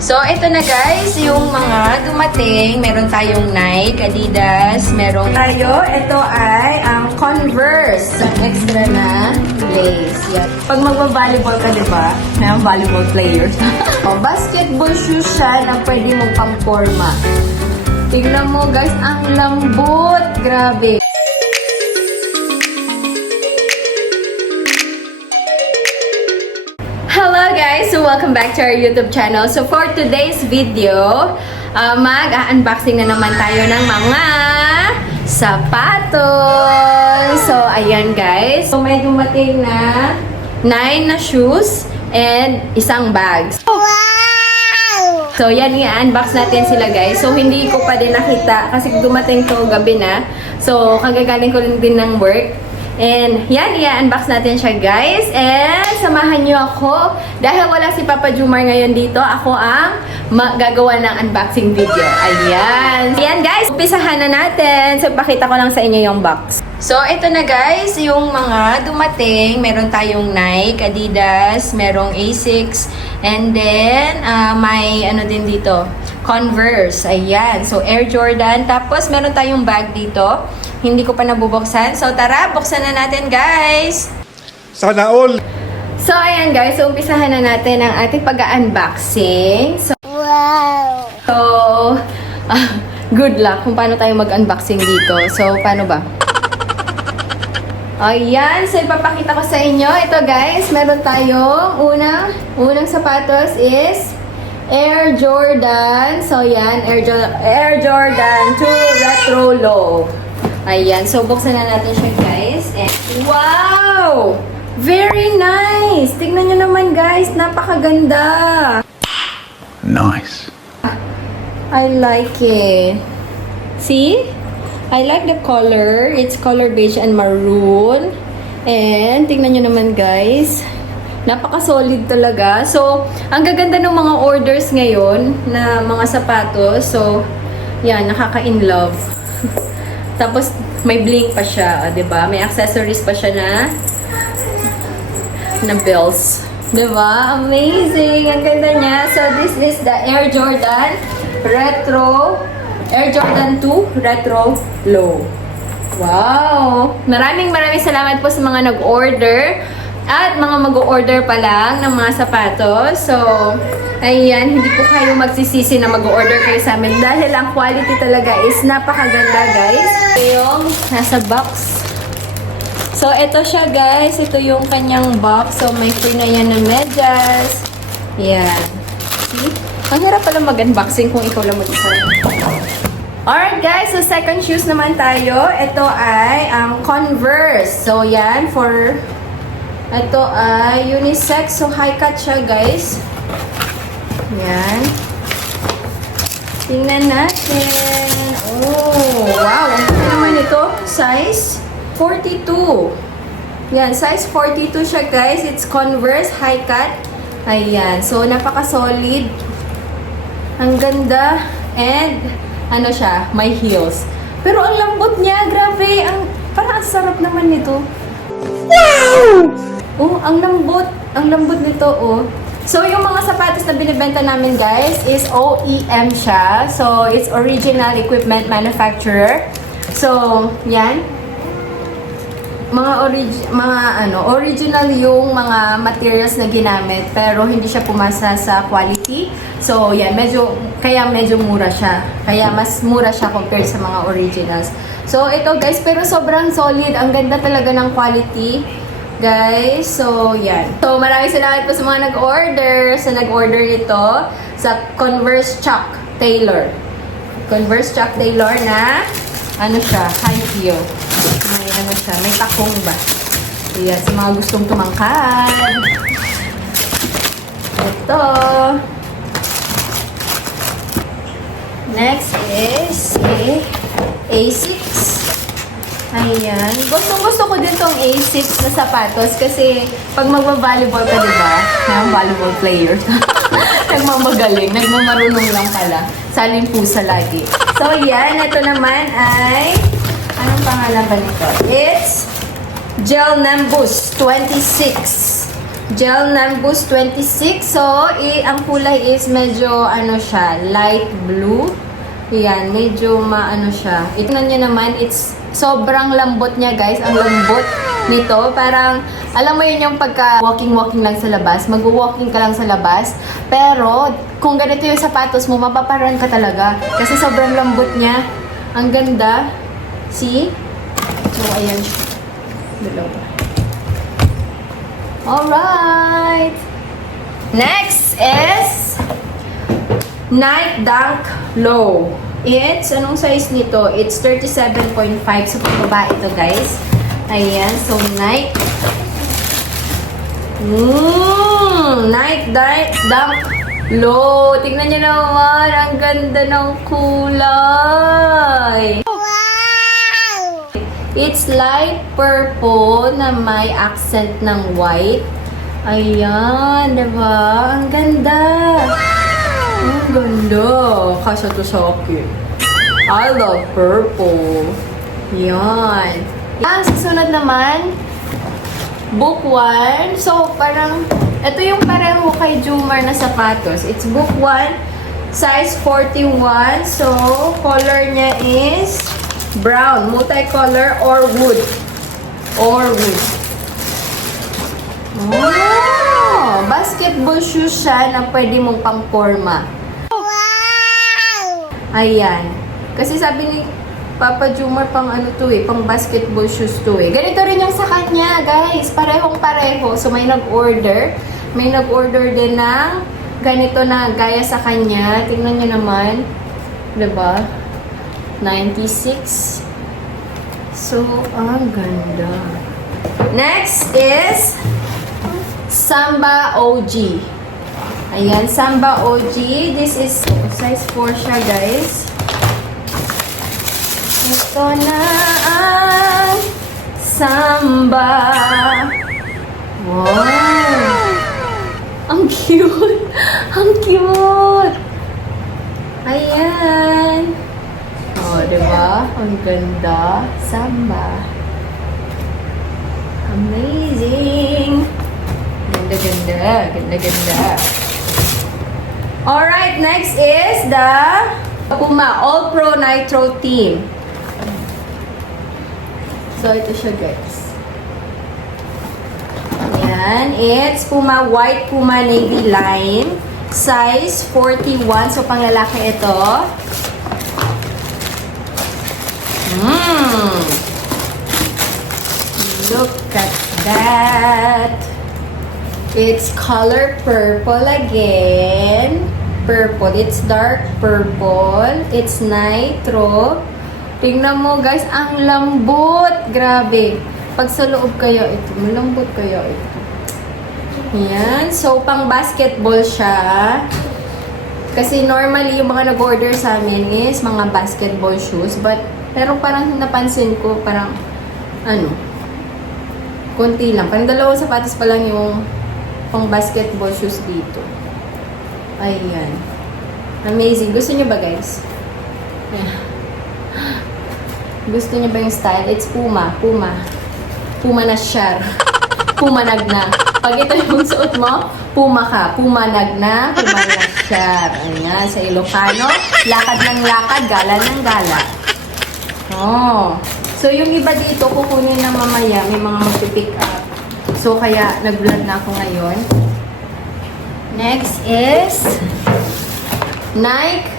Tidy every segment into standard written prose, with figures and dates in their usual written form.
So, ito na guys, yung mga dumating. Meron tayong Nike, Adidas, meron tayo. Ito ay ang Converse. Extra na lace. Yan. Pag magba-volleyball ka, di ba? May mga volleyball players. O, basketball shoes siya na pwede mong pang-forma. Tignan mo guys, ang lambot. Grabe. Hello guys! So welcome back to our YouTube channel. So for today's video, mag-unboxing na naman tayo ng mga sapatos. So ayan guys. So may dumating na 9 na shoes and isang bag. So yan, i-unbox natin sila guys. So hindi ko pa din nakita kasi dumating to gabi na. So kagagaling ko lang din ng work. And yan, i-unbox natin siya guys. And samahan nyo ako. Dahil wala si Papa Jumar ngayon dito, ako ang gagawa ng unboxing video. Ayan. Ayan guys, umpisahan na natin. So pakita ko lang sa inyo yung box. So ito na guys, yung mga dumating. Meron tayong Nike, Adidas, merong Asics. And then, may ano din dito, Converse. Ayan. So Air Jordan. Tapos meron tayong bag dito. Hindi ko pa nabubuksan. So, tara, buksan na natin, guys! Sana all! So, ayan, guys. So, umpisahan na natin ang ating pag-unboxing. So, Wow! So, good luck kung paano tayo mag-unboxing dito. So, paano ba? Ayan. So, ipapakita ko sa inyo. Ito, guys. Meron tayong unang sapatos is Air Jordan. So, yan. Air Jordan 2 Retro Low. Ayan. So, buksan na natin siya, guys. And, wow! Very nice! Tingnan nyo naman, guys. Napakaganda. Nice. I like it. See? I like the color. It's color beige and maroon. And, tingnan nyo naman, guys. Napaka-solid talaga. So, ang gaganda ng mga orders ngayon na mga sapatos. So, yan. Nakaka-in-love. Tapos, may bling pa siya, diba? May accessories pa siya na bells. Diba? Amazing! Ang ganda niya. So, this is the Air Jordan Air Jordan 2 Retro Low. Wow! Maraming salamat po sa mga nag-order at mga mag-order pa lang ng mga sapatos. So, ayan, hindi po kayo magsisisi na mag-order kayo sa amin dahil ang quality talaga is napakaganda, guys. Yung nasa box. So, ito siya, guys. Ito yung kanyang box. So, may free na yan na medyas. Yan. See? Ang hirap pala mag-unboxing kung ikaw lang mag-isa. Alright, guys. So, second shoes naman tayo. Ito ay ang Converse. So, yan. Ito ay unisex. So, high cut siya, guys. Yan. Tingnan natin. Oh, wow. Ang ganda naman ito. Size 42. Yan, size 42 siya, guys. It's Converse high cut. Ayan. So, napaka-solid. Ang ganda. And, ano siya, may heels. Pero ang lambot niya. Grabe. Parang ang sarap naman nito. Wow! Oh, ang lambot. Ang lambot nito, oh. So, yung mga sapatos na binibenta namin, guys, is OEM siya. So, it's original equipment manufacturer. So, yan. Original yung mga materials na ginamit, pero hindi siya pumasa sa quality. So, yan. Kaya medyo mura siya. Kaya mas mura siya compared sa mga originals. So, ito, guys, pero sobrang solid. Ang ganda talaga ng quality. Guys, so yan. So, maraming salamat po sa mga nag-order. Ito sa Converse Chuck Taylor. Converse Chuck Taylor na ano siya, high heel. May ano siya, may takong ba. Yan, sa mga gustong tumangkad. Ito. Next is Asics. Ayan. Gusto ko din tong Asics na sapatos kasi pag magba-volleyball ka, diba? Yung volleyball player. Nagmamagaling. Nagmamarunong lang pala. Saling pusa lagi. So, yan. Ito naman ay anong pangalan ba nito? It's Gel Nimbus 26. Gel Nimbus 26. So, ang kulay is medyo, ano siya, light blue. Yan, medyo maano siya. Tignan nyo naman, it's sobrang lambot niya, guys. Ang lambot nito. Parang, alam mo yun yung pagka walking lang sa labas. Mag-walking ka lang sa labas. Pero, kung ganito yung sapatos mo, mapaparan ka talaga. Kasi sobrang lambot niya. Ang ganda. See? So, ayan siya. Dalawa. Alright. Next is Nike Dunk Low. It's, anong size nito? It's 37.5. So, pababa ito, guys. Ayan. So, Nike. Nike Dunk Low. Tingnan nyo naman. Ang ganda ng kulay. It's light purple na may accent ng white. Ayan, diba? Ang ganda. Ang ganda. Kasya to sa akin. I love purple. Yan. Ang susunod naman, book 1. So, parang, ito yung pareho kay Jumar na sapatos. It's book 1, size 41. So, color niya is brown, multicolor or wood. Oh, basketball shoes siya na pwede mong pang-forma. Wow! Ayan. Kasi sabi ni Papa Jumar pang ano to eh, pang basketball shoes to eh. Ganito rin yung sa kanya, guys. Parehong-pareho. So, may nag-order. May nag-order din ng ganito na gaya sa kanya. Tingnan nyo naman. Diba? 96. So, ang ganda. Next is Samba OG. Ayan, Samba OG. This is size 4 siya, guys. Ito na ang Samba. Wow! Ang cute! Ang cute! Ayan! Oh, diba? Ang ganda. Samba. Amazing! Ganda-ganda. Ganda-ganda. Alright, next is the Puma All Pro Nitro Team. So, ito siya, guys. Ayan. It's Puma White Puma Navy line. Size 41. So, pang lalaki ito. Look at that. It's color purple again. Purple. It's dark purple. It's nitro. Tingnan mo, guys, ang lambot. Grabe. Pag sa loob kaya ito, malambot kaya ito. Yan. So, pang basketball siya. Kasi normally, yung mga nag-order sa amin is mga basketball shoes. Pero parang napansin ko, parang, konti lang. Parang dalawang sapatos pa lang yung pang basketball shoes dito. Ayan. Amazing. Gusto niyo ba, guys? Ayan. Gusto niyo ba yung style? It's Puma. Puma. Puma na shar. Puma nagna. Pag ito yung suot mo, Puma ka. Puma nagna. Puma na shar. Ayan. Sa Ilocano, lakad ng lakad, gala ng gala. Oh. So, yung iba dito, kukunin na mamaya. May mga mag-pick up. So, kaya nag-vlog na ako ngayon. Next is Nike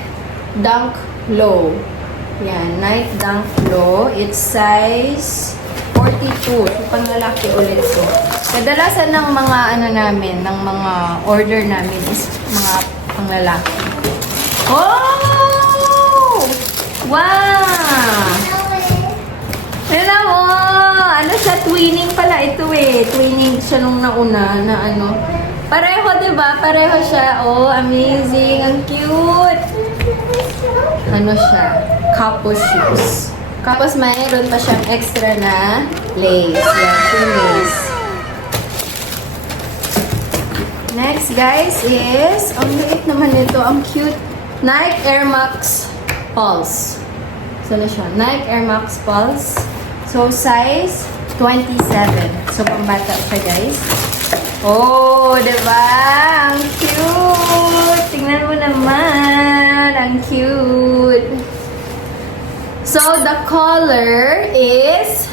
Dunk Low. Yan, Nike Dunk Low. It's size 42. So, pang lalaki ulit to. Kadalasan ng mga namin, ng mga order namin is mga pang lalaki. Oh! Wow! Alam mo, sa twinning pala ito eh. Twinning siya nung nauna na Pareho, diba? Pareho siya. Oh, amazing. Ang cute. Siya? Couple shoes. Tapos mayroon pa siyang extra na lace. Yan, two lace. Next, guys, is, ang liit naman ito. Ang cute. Nike Air Max Pulse. Saan na siya? Nike Air Max Pulse. So, size 27. So, pambata siya, guys. Oh, diba? Ang cute! Tingnan mo naman. Ang cute. So, the color is,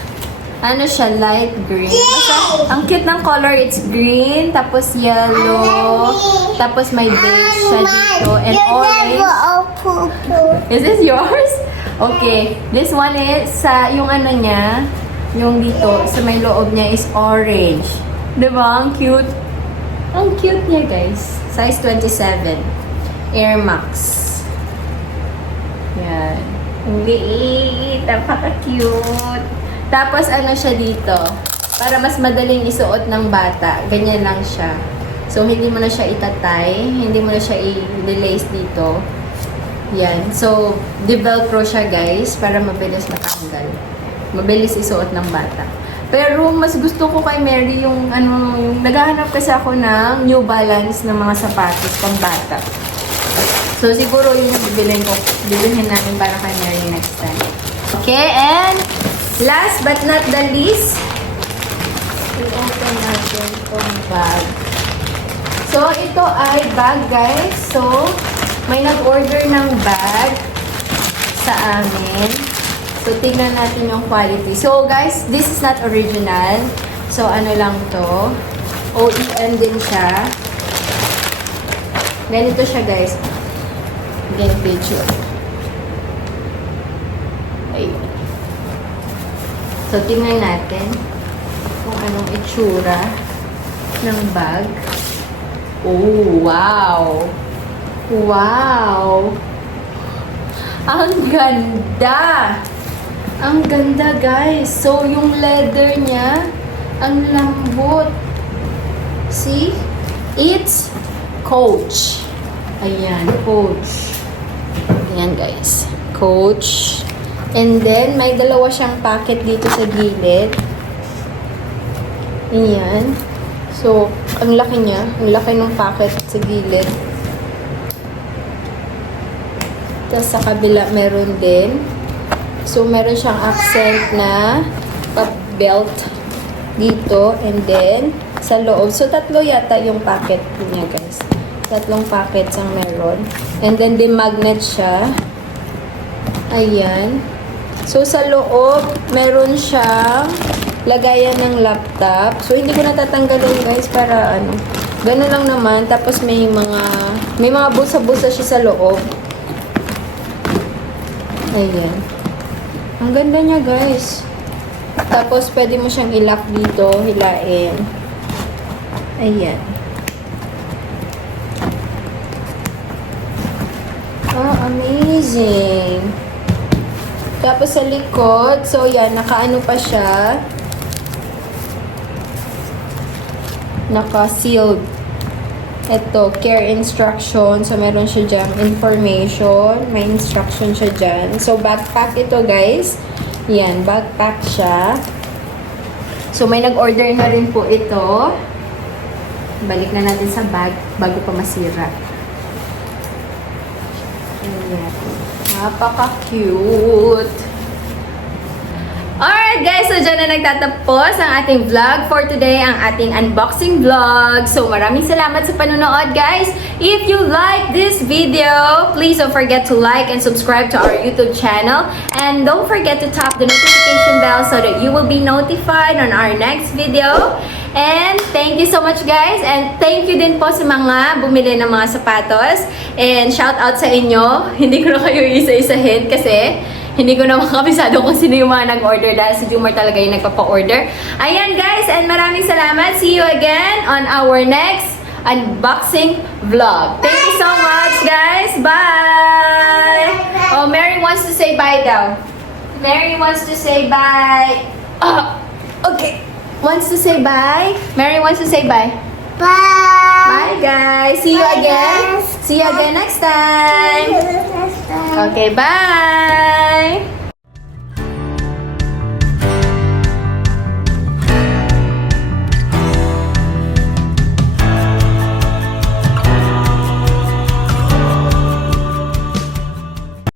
ano siya, light green. Basta, ang cute ng color, it's green, tapos yellow, tapos may beige siya dito, and orange. Is this yours? Okay. This one is, yung ano niya, yung dito, sa may loob niya is orange. Diba? Ang cute. Ang cute niya, guys. Size 27. Air Max. Yan. Ang liit. Napaka-cute. Tapos, ano siya dito? Para mas madaling isuot ng bata. Ganyan lang siya. So, hindi mo na siya itatay. Hindi mo na siya i-lace dito. Yan. So, de-velcro siya, guys. Para mabilis matanggal. Mabilis isuot ng bata. Pero, mas gusto ko kay Mary yung, naghahanap kasi ako ng New Balance ng mga sapatos pang bata. So, siguro yung bibilhin natin para kay Mary next time. Okay, and last but not the least, i-open natin itong bag. So, ito ay bag, guys. So, may nag-order ng bag sa amin. So, tignan natin yung quality. So, guys, this is not original. So, ano lang to. OEM din siya. Ganito siya, guys. Again, picture. Ayun. So, tingnan natin kung anong itsura ng bag. Oh, wow! Wow! Ang ganda! Ang ganda, guys. So, yung leather niya, ang lambot. See? It's Coach. Ayan, Coach. Ayan, guys. Coach. And then, may dalawa siyang packet dito sa gilid. Ayan. So, ang laki niya. Ang laki ng packet sa gilid. Tapos, sa kabila, meron din. So, meron siyang accent na belt dito. And then, sa loob. So, tatlo yata yung packet niya, guys. Tatlong packets ang meron. And then, magnet siya. Ayan. So, sa loob, meron siyang lagayan ng laptop. So, hindi ko natatanggalin, guys, para ano. Ganun lang naman. Tapos, may mga busa-busa siya sa loob. Ayan. Ang ganda niya, guys. Tapos, pwede mo siyang i-lock dito, hilain. Ayan. Oh, amazing. Tapos, sa likod, so, yan, nakaano pa siya. Naka-sealed. Ito, care instruction. So, meron siya dyan information. May instruction siya dyan. So, backpack ito, guys. Yan, backpack siya. So, may nag-order na rin po ito. Balik na natin sa bag bago pa masira. Ayan. Napaka-cute. Alright guys, so dyan na nagtatapos ang ating vlog for today, ang ating unboxing vlog. So maraming salamat sa panonood, guys. If you like this video, please don't forget to like and subscribe to our YouTube channel. And don't forget to tap the notification bell so that you will be notified on our next video. And thank you so much, guys. And thank you din po sa mga bumili ng mga sapatos. And shout out sa inyo. Hindi ko na kayo isa-isahin kasi hindi ko na makabisado kung sino yung mga nag-order dahil si Jumar talaga yung nagpapa-order. Ayan, guys, and maraming salamat. See you again on our next unboxing vlog. Thank you so much, guys. Bye! Oh, Mary wants to say bye daw. Mary wants to say bye. Okay. Wants to say bye? Mary wants to say bye. Bye. Bye, guys. See you Bye, again. guys. See you again next time. See you next time. Okay, bye.